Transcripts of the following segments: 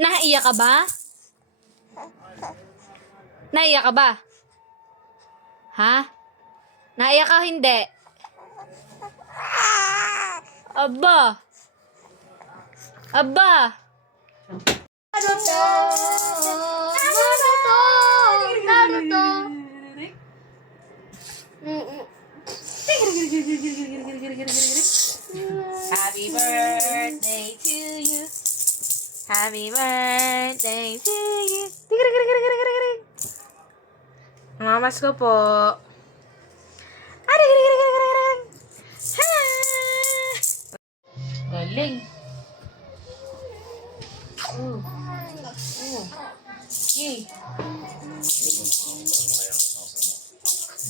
Naiyak ka ba? Naiyak ka ba? Ha? Naiyak ka hindi? Aba! Aba! Naruto! Naruto! Naruto! Happy birthday to you. Happy birthday to you. Mamas ko po. Galing. Yay.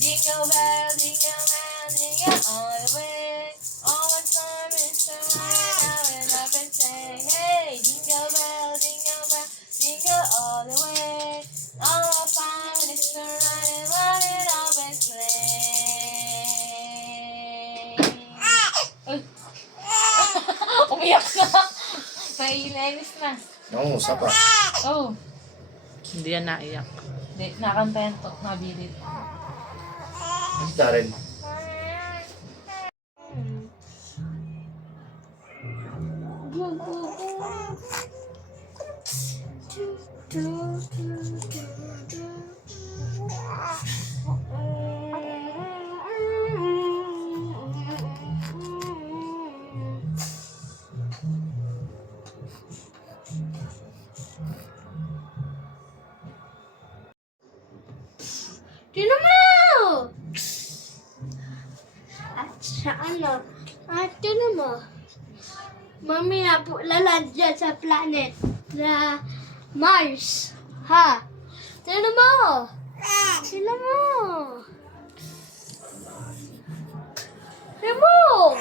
Jingle bell, jingle bell, jingle all the way. All the time is running out and up and say, hey, jingle bell, jingle all the way. All the fun is running, running up and sleigh. Ay. Umiyak na. Naiinis na. Oo, sapa. Oh. Hindi yan naiyak. Hindi, nakanta yan to. Nabilit. Ang Darren. Tino mo! At sa ano? At tino mo? Mamaya po laland dyan sa planet na Mars. Ha? Tino mo? Tino mo? Tino mo?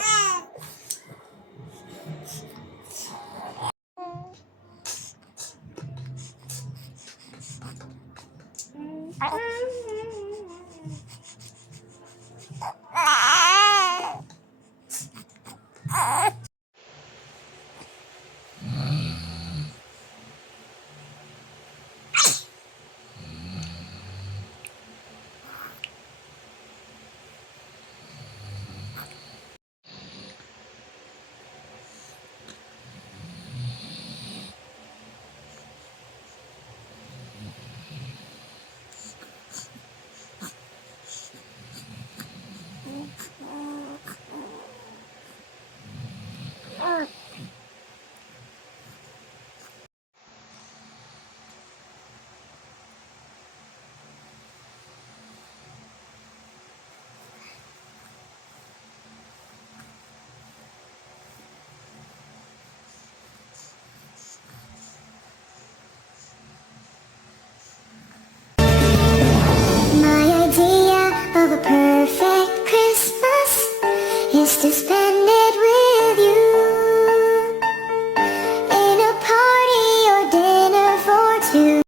My idea of a perfect Christmas is to spend it with you in a party or dinner for two.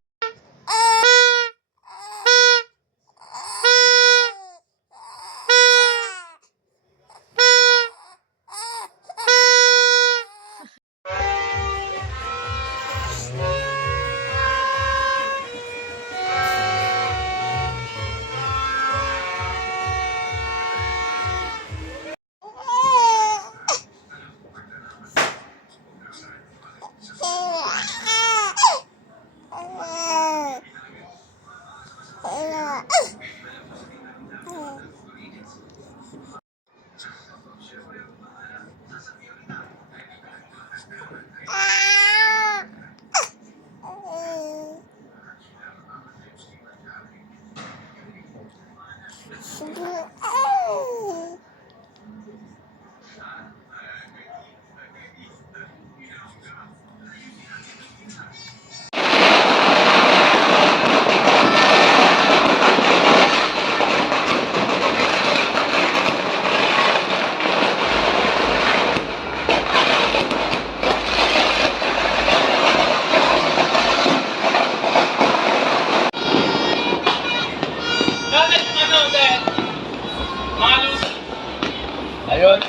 Ayun.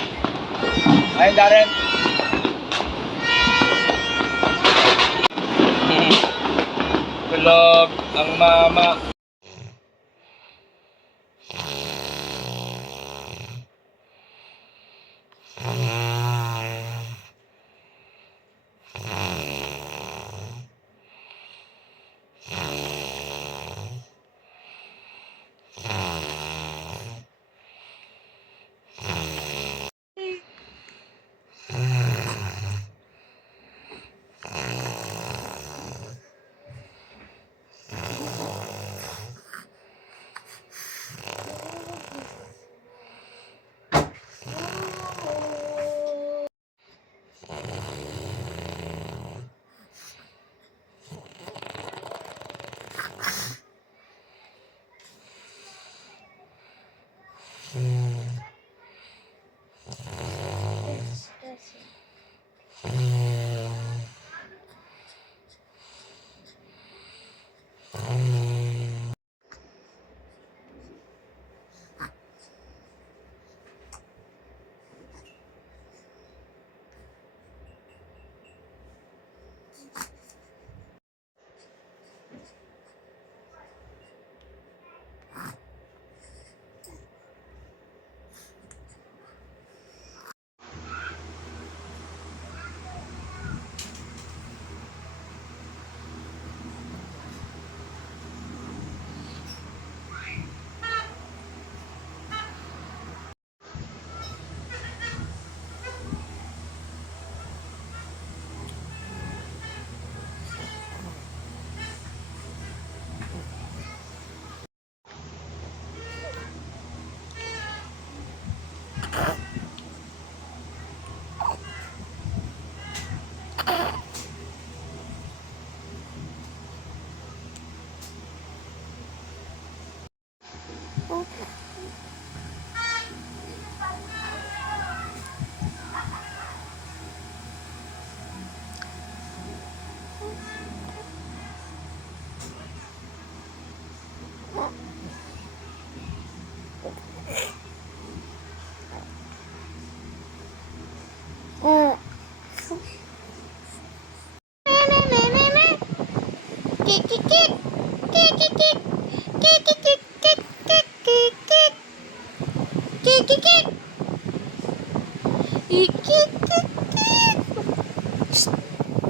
Ayun, Darren. Tulog ang mama.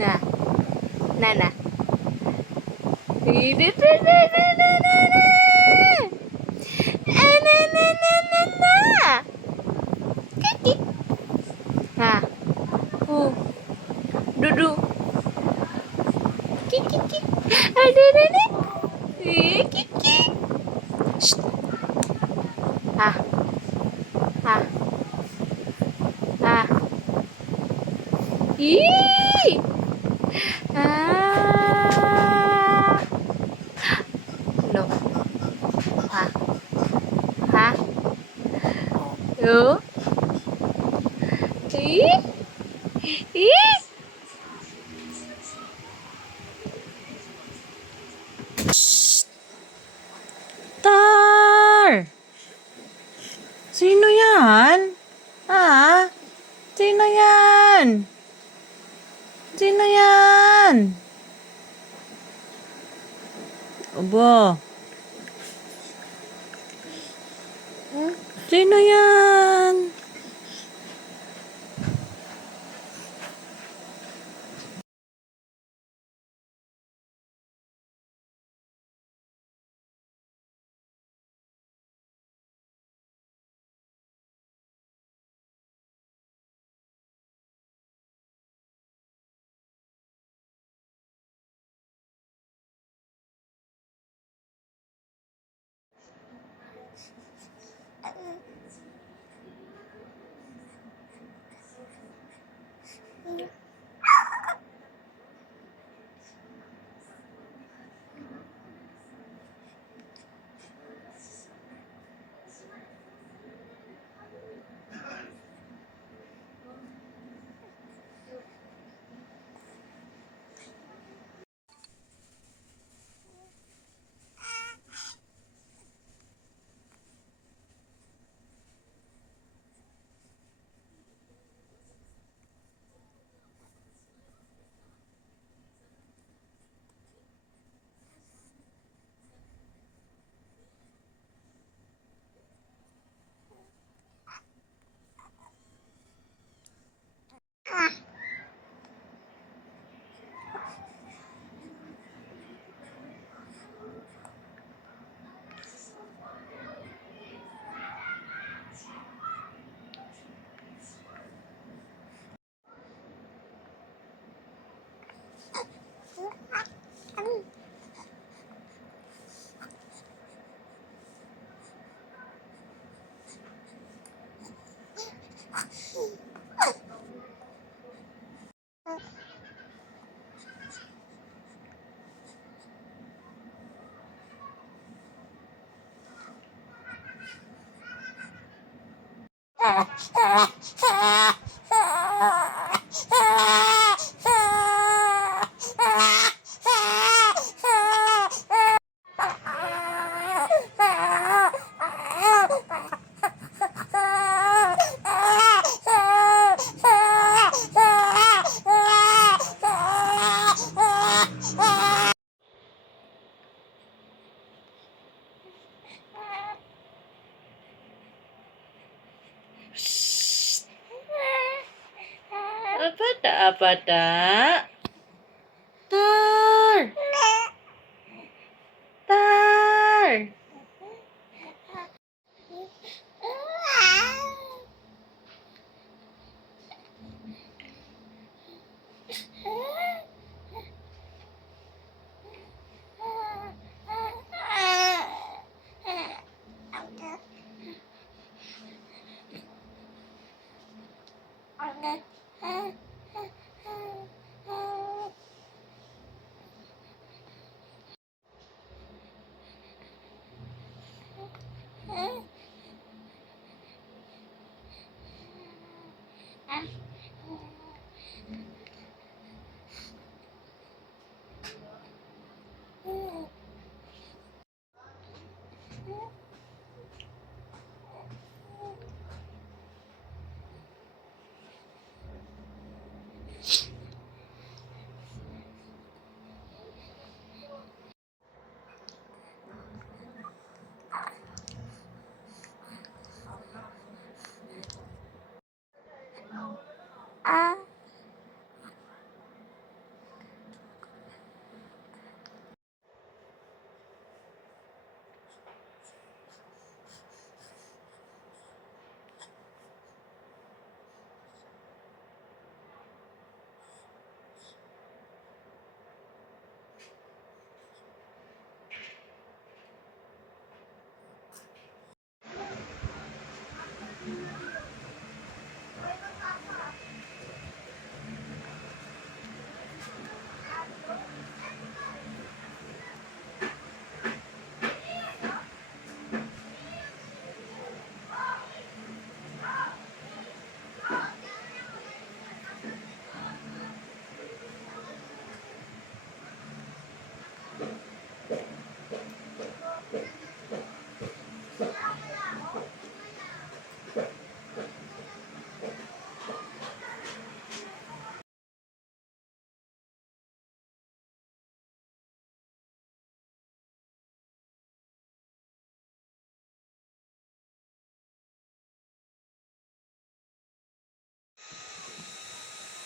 Na. Nana. Idit na na na na na na. Na na na na na na. Kikik. Ha. Dudu. Kikik. Ada ada. Kikik. Ha. Ha. Ha. Ih. Ah. No. Ha. Ha. Yo. Ih. Ih. Tar! Sino yan? Ha? Sino yan? Sino yan? Aba. Sino yan? Apa dak? Tar. Tar.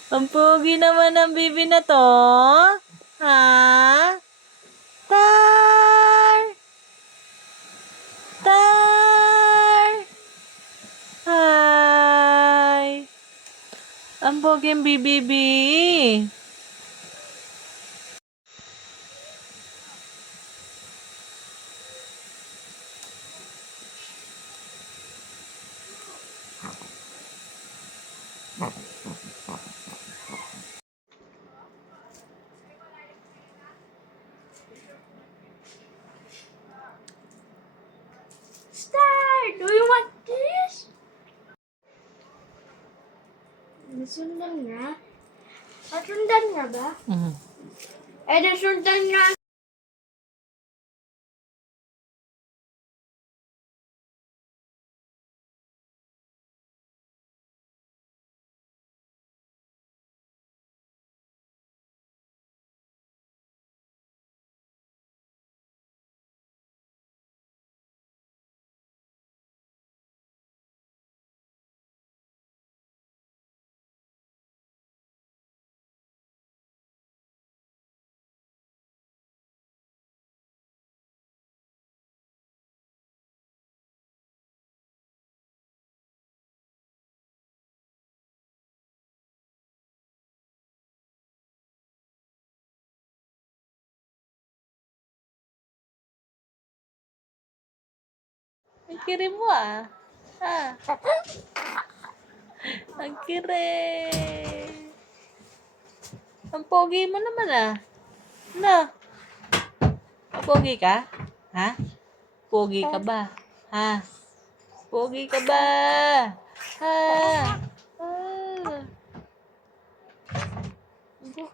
Ang pogi naman ng bibi na to. Ha? Tar! Tar! Hi! Ang pogi ang bibi. Star, do you want this? Nasundan nga? Nasundan nga ba? Nasundan nga. Ang kiri mo ah. Ha? Ang kiri. Ang pogi mo naman ah. No. Ang pogi ka? Ha? Pogi ka ba? Ha? Pogi ka ba? Ha? Ah. Abo.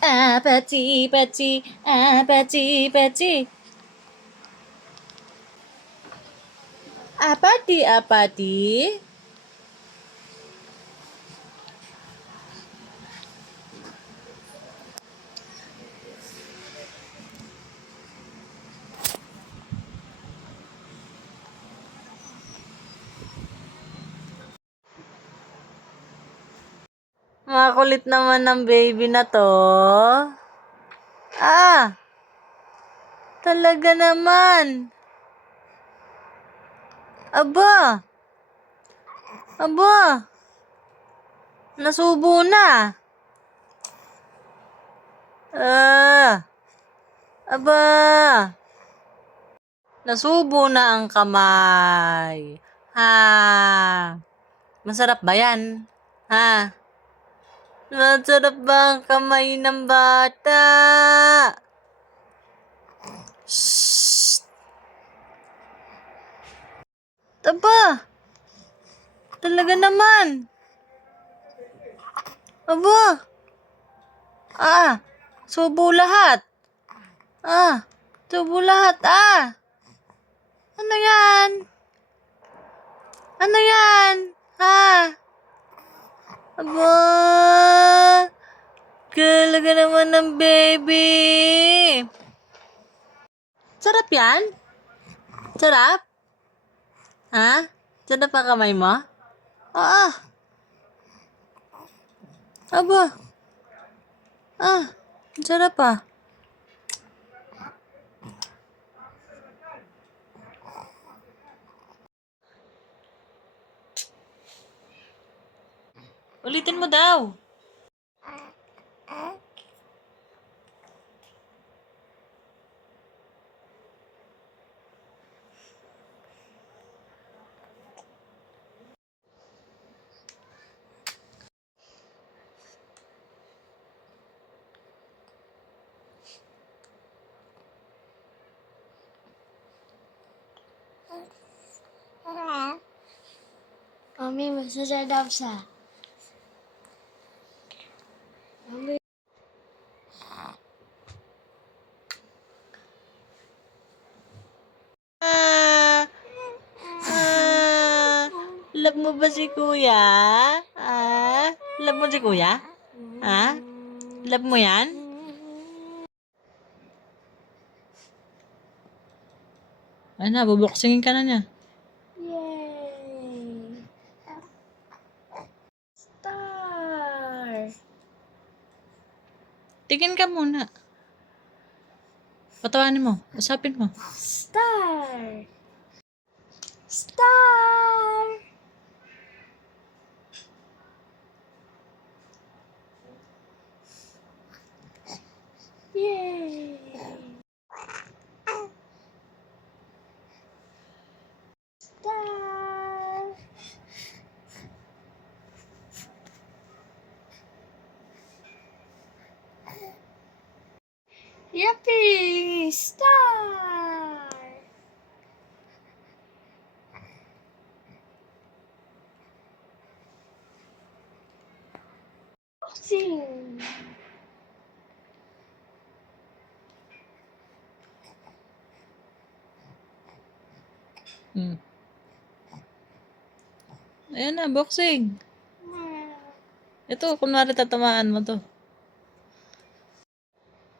Apache, pachi, apache, pachi. Apati, apati. Makulit naman ng baby na to. Ah, talaga naman. Aba, aba, nasubo na. Aba, nasubo na ang kamay. Ha, masarap ba yan? Ha, masarap ba ang kamay ng bata? Shhh! Aba, talaga naman. Aba, subo lahat. Subo lahat, Ano yan? Ano yan? Aba, talaga naman ng baby. Sarap yan? Sarap? Sarap ang kamay mo? Aba, sarap Ulitin mo daw. Mami, masaya daw siya. Mami, Love mo ba si kuya? Love mo si kuya? Love mo yan? Ay na, buboksingin ka na niya. Yay! Star! Tingin ka muna. Patawanin mo. Usapin mo. Star! Star! Yay! Star! Yippee! Star! Sing! Hmm. Ayan na, boxing. Ito, kunwari tatamaan mo to.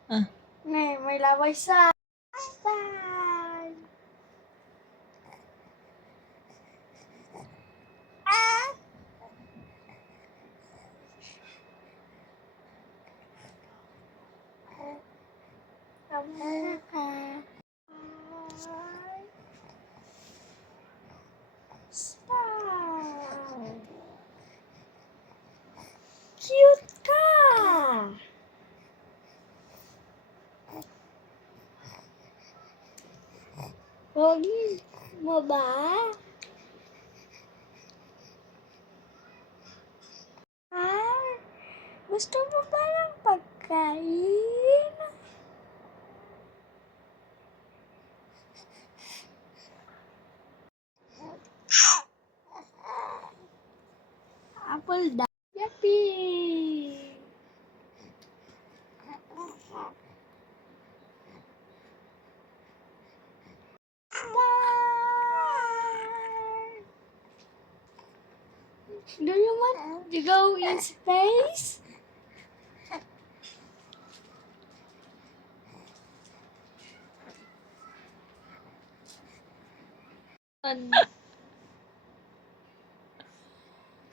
Ah, May laway sa Star! Star! Cute ka! Pogi mo ba? Ah, gusto mo ba ng pagkain? Apple da. Yuppie! Star! Do you want to go in space?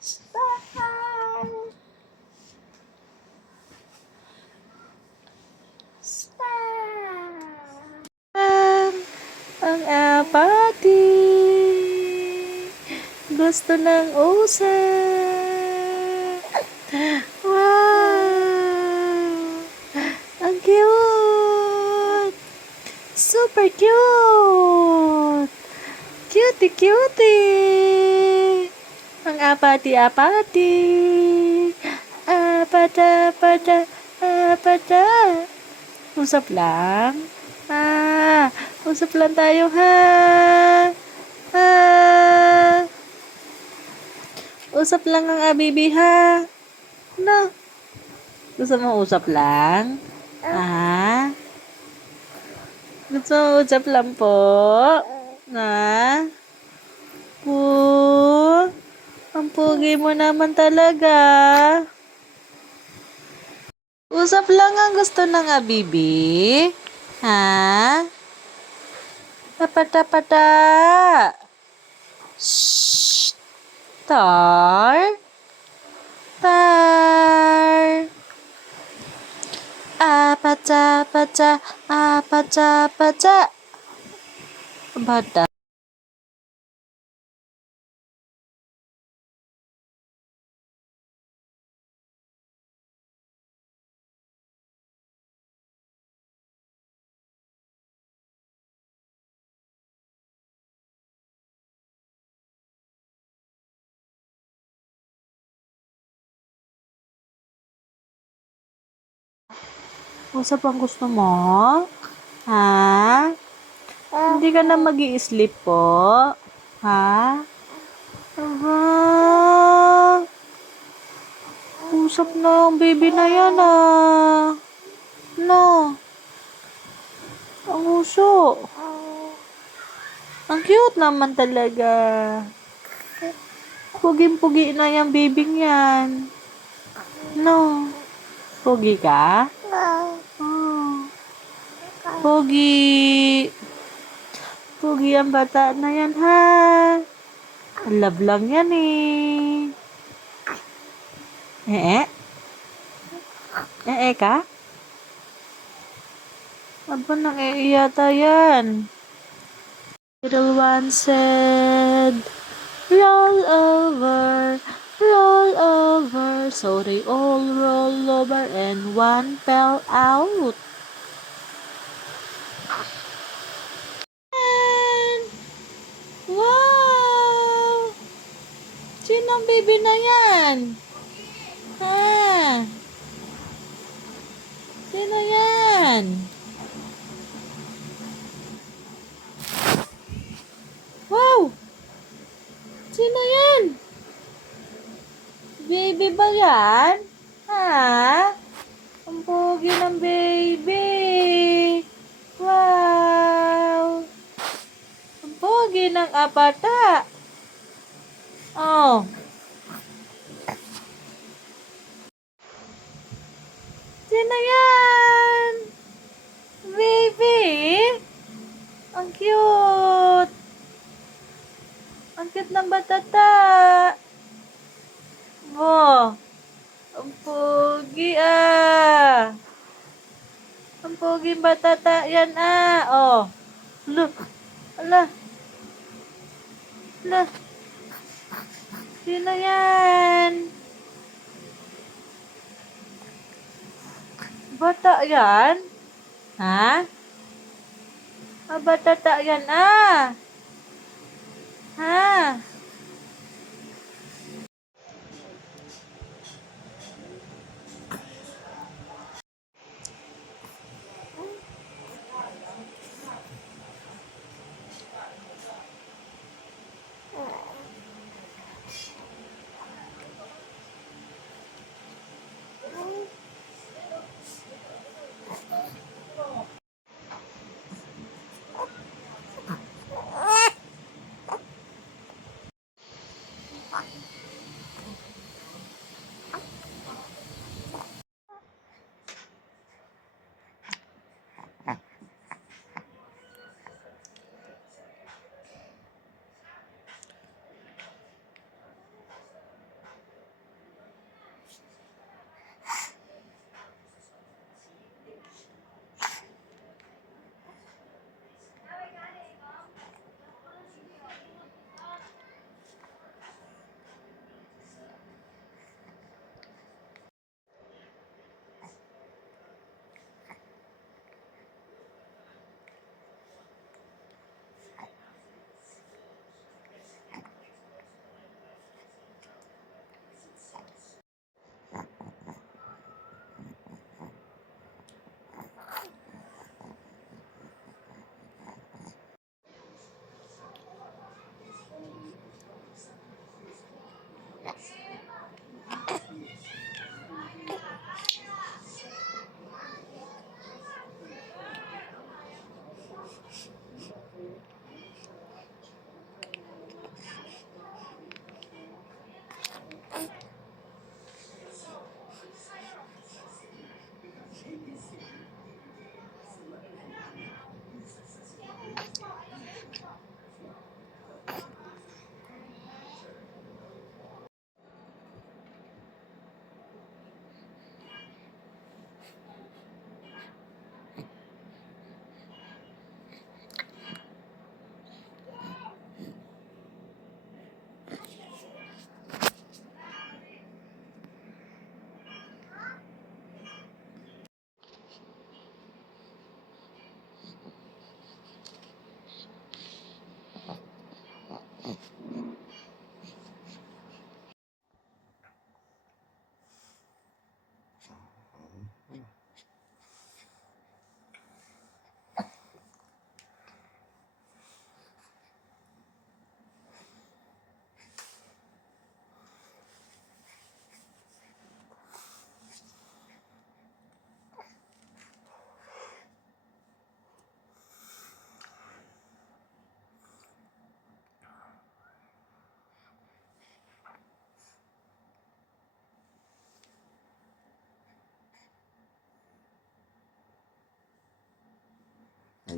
Star! Star! ang apati. Gusto ng usa. Wow! Ang cute! Super cute! Cutie, cutie! Ang apati-apati. Apada, pada, apada. Usap lang. Usap lang tayo, ha? Usap lang ang abibi, ha? No. Gusto mo usap lang? Gusto mo usap lang po? Po? Ang pugi mo naman talaga. Usap lang ang gusto ng abibi. Ha? Tapata-pata. Shh. Tar. Tar. Apaca-paca. Apaca-paca. Bata. Usap ang gusto mo? Ha? Hindi ka na mag-i-sleep po? Ha? Aha. Usap na ang baby na yan, No. Ang uso. Ang cute naman talaga. Puging-pugi na yung baby yan. No. Pugi ka? Oh. Pogi. Pugi ang bata na yan, ha? Love lang yan, eh. Eh? Ka? Aba, nang yata yan. Little one said, roll over, roll over. So they all roll over and one fell out. And, wow! Sinong baby na yan? Ha? Sino yan? Wow! Sino yan? Baby ba yan? Ha? Ang pogi ng baby. Wow! Ang pogi ng abata. Oh. Sino yan? Baby? Ang cute. Ang cute ng batata. Wow. Ang pogi ah. Ang pogi batata yan ah. Oh. Look. Ala. Ala. Sino yan? Bata yan? Ha? Ah, batata yan ah. Ha?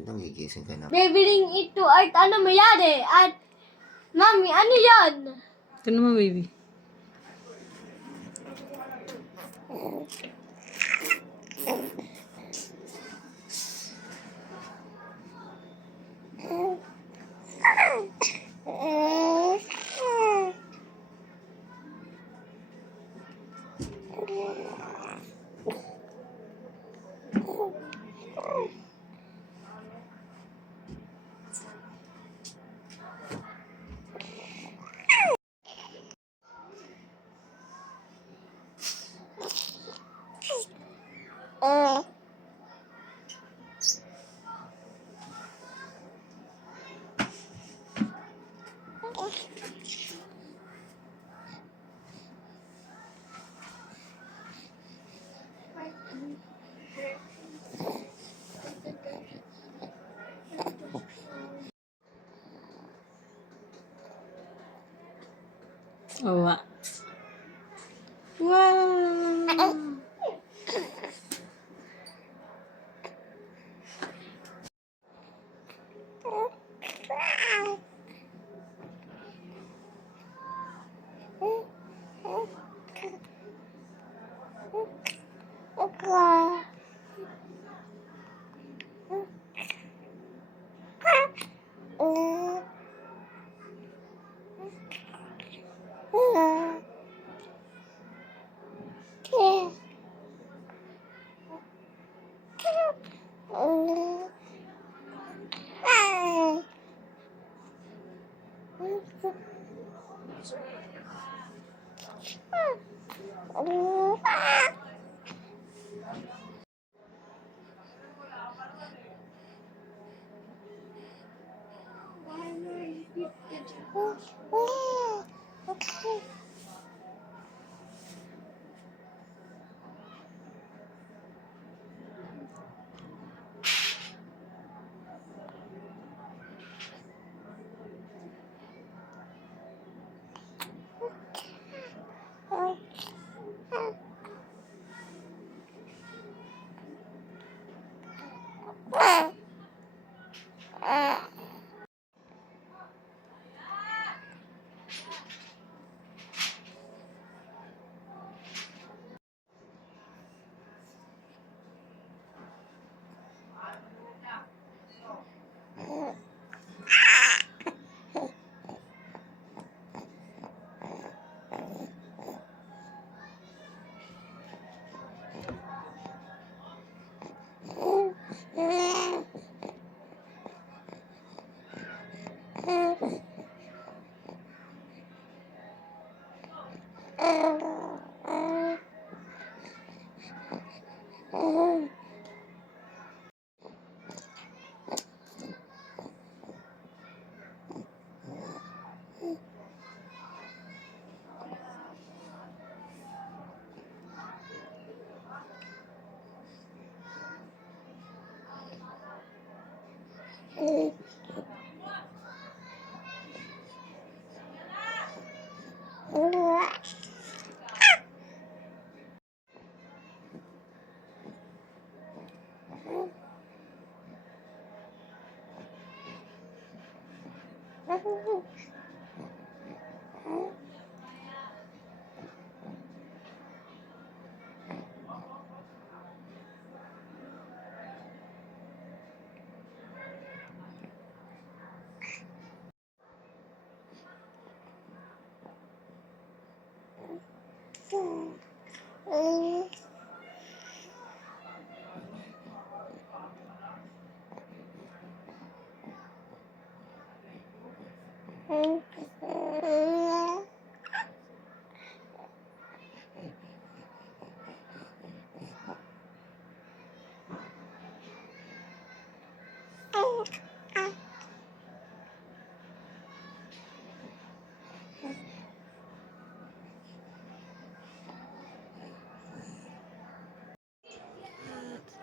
Ganda, gigising ka na. Bibiling ito at ano mayari. At, Mami, ano yan? Ito naman, baby. Oh, wow. Wow!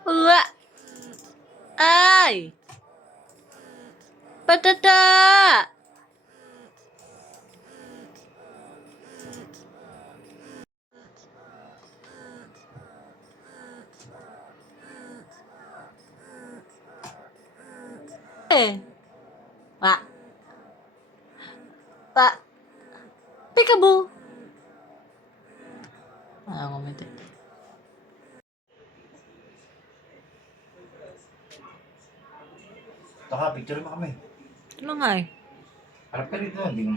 Wa! Ay! Patata! Eh. Pa. Pa. Peekaboo. Comment eh. Ito ka, picture mo kami. Ano nga eh? Harap ka rito, hindi mo.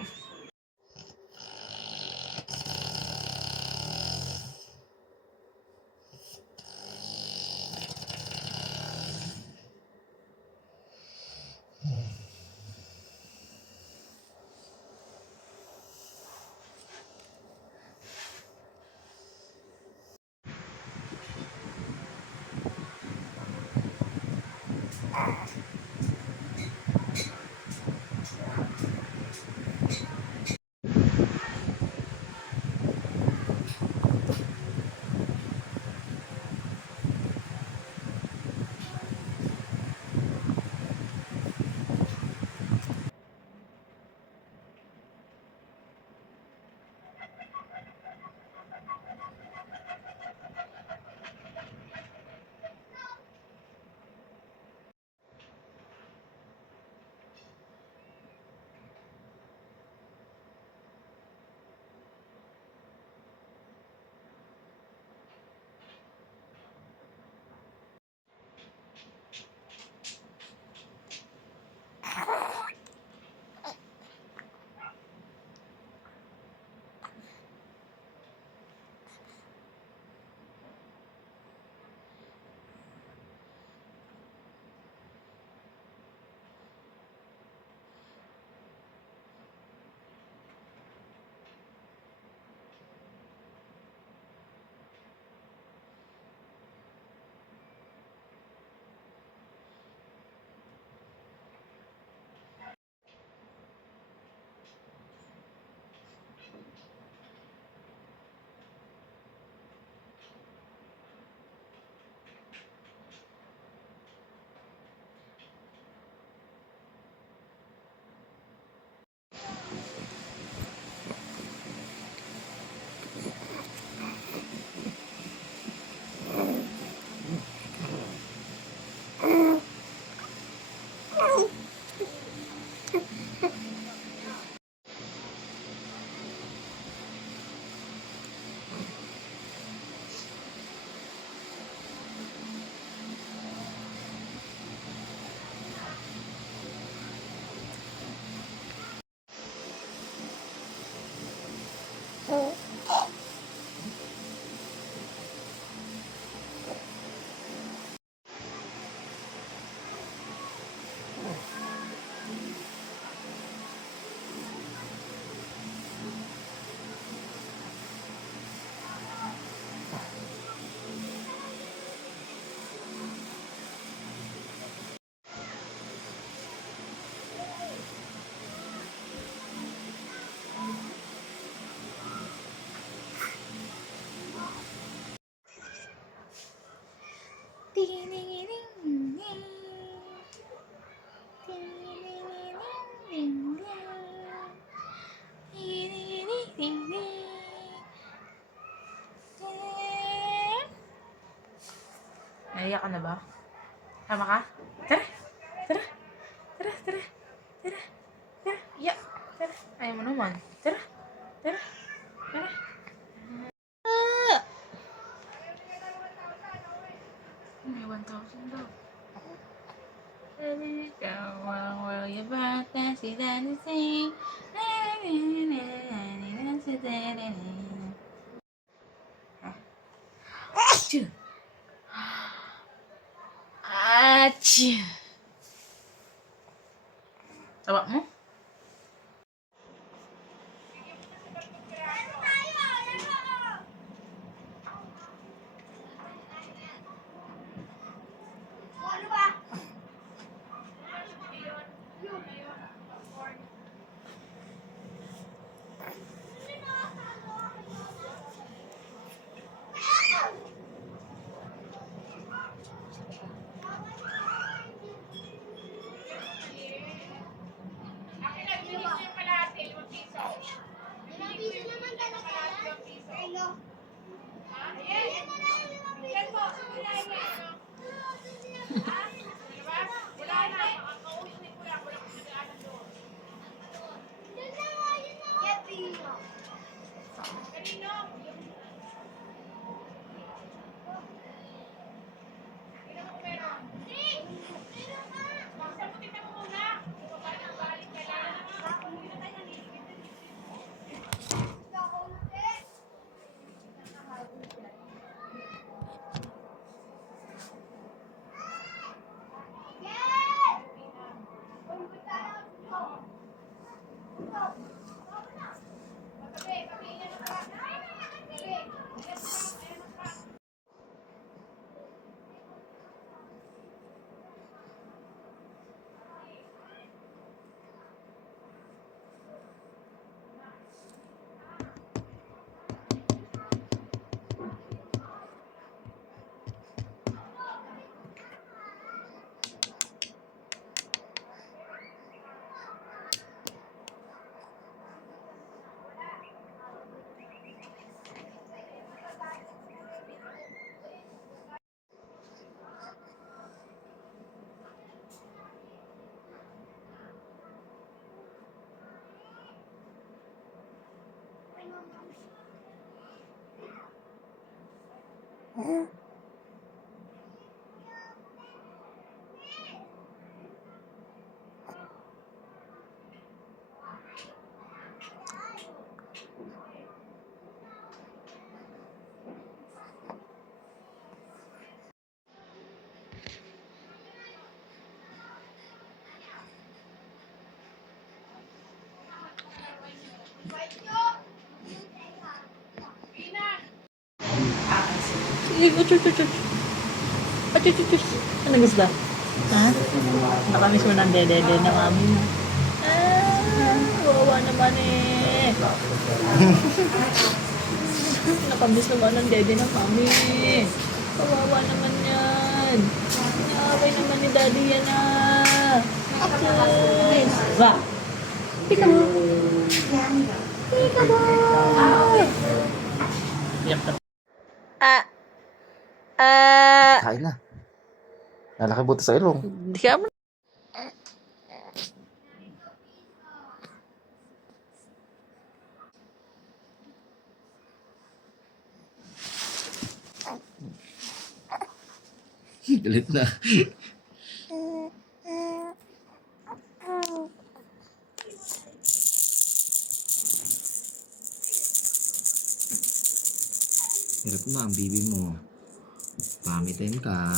Naiyak ka na ba? Tama ka? Tara! Tara! Tara! Tara! Tara! Tara! Yeah! Tara! Ayaw mo naman. Tara! Tara! Tara! May 1,000 daw. Baby, ikaw ang world about that she doesn't sing. Achoo! Achoo! Tawa mo? Ano gusto? Ha? Nakamiss mo ng dede na mami mo. Wawa naman eh. Nakamiss naman ng dede ng mami. Kawawa naman yan. Naaway naman ni daddy yan Sis. Ba? Pika mo. Pika mo. Iyak na. Kain na. Lalaki buti sa ilong. Di ka mo. Galit na. Hirap na ang bibi mo. Pamitin ka.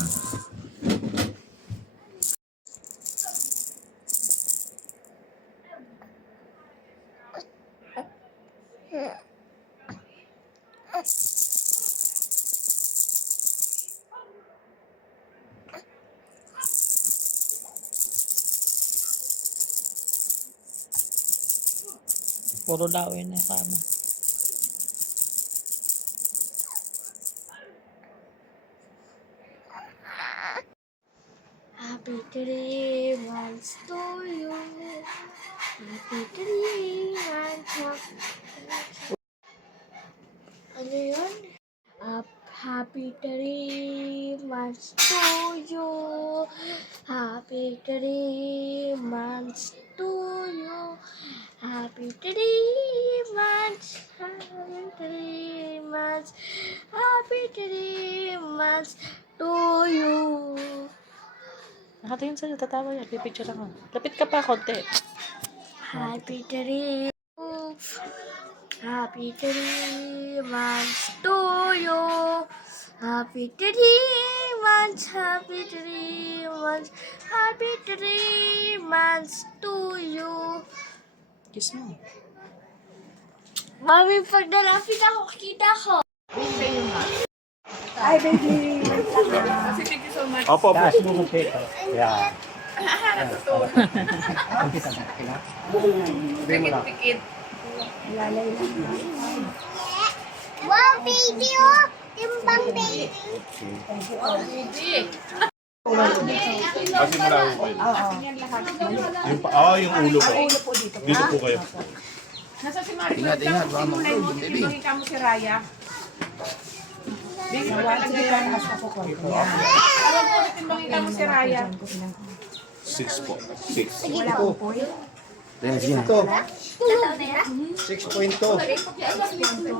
Puro lawin na kama. Happy 3 months to you. Happy 3 months. Ano yun? Happy 3 months to you. Happy 3 months to you. Happy 3 months. Happy 3 months. Happy 3 months to you. Nakatingin sa'yo, tatawa yan. Pipicture ako. Lapit ka pa, konti. Happy 3 months to you. Happy 3 months. Happy 3 months. Happy 3 months to you. Kiss mo. Mami, pag nalapit ako, kita ko. Opo, opo. Wow, baby, oh! Timbang baby. Kasi malayo po yun. Yung ulo po. Dito po kayo. Ingat, ingat. Baka mag-ulo, baby. Six po. Six. Kaya sige na. 6.2.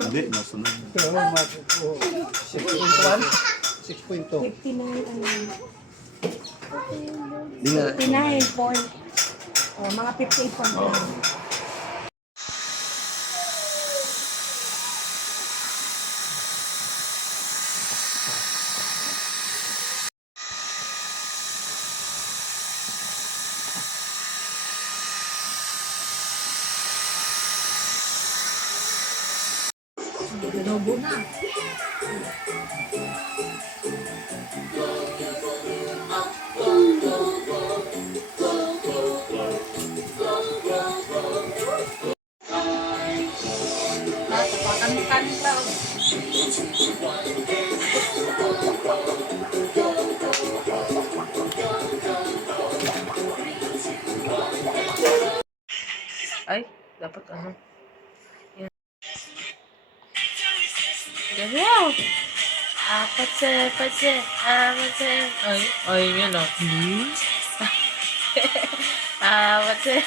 Hindi, nasunod. 6.2. Di na. 59 point. Mga 58 point. Ay, dapat ano. Yan. Ganyan. Apatse. Ay, yun o. Apatse.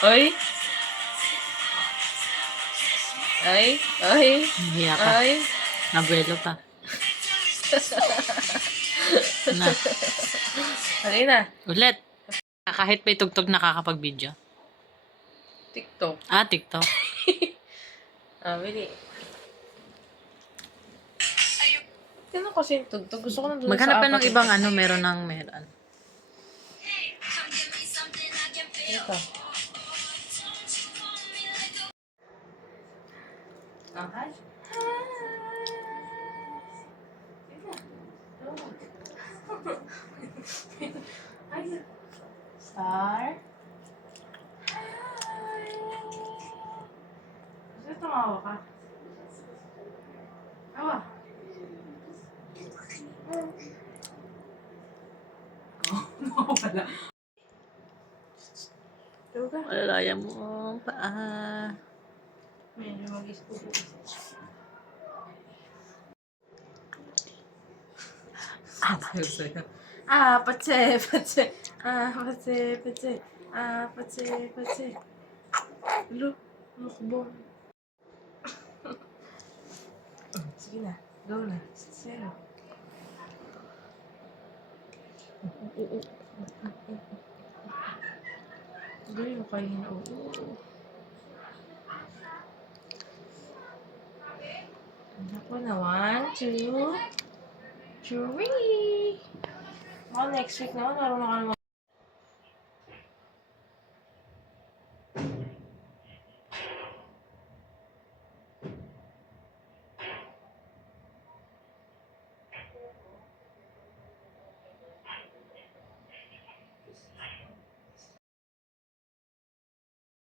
Ay. Ay. Hiya ka. Ay. Nabuelo pa. Na. Halina. Ulit. Kahit may tugtog nakakapag-video. TikTok. TikTok. Bili. Tignan ko kasi yung tugtog. Gusto ko na doon Maghanap ka sa ng ibang meron ng meron. Ito. Hi. Star. Gusto tumawa ka? Tawa. Wala. Yoga. Malalaya mo ang paa. Medyo mag-ispupo. Patse, patse. Patse, patse. Patse, patse. Lo, lukbong. Sige na, go na. Zero. Gawin mo kayo na. Ako na. 1, 2, 3. Next week naman, marunong ka naman.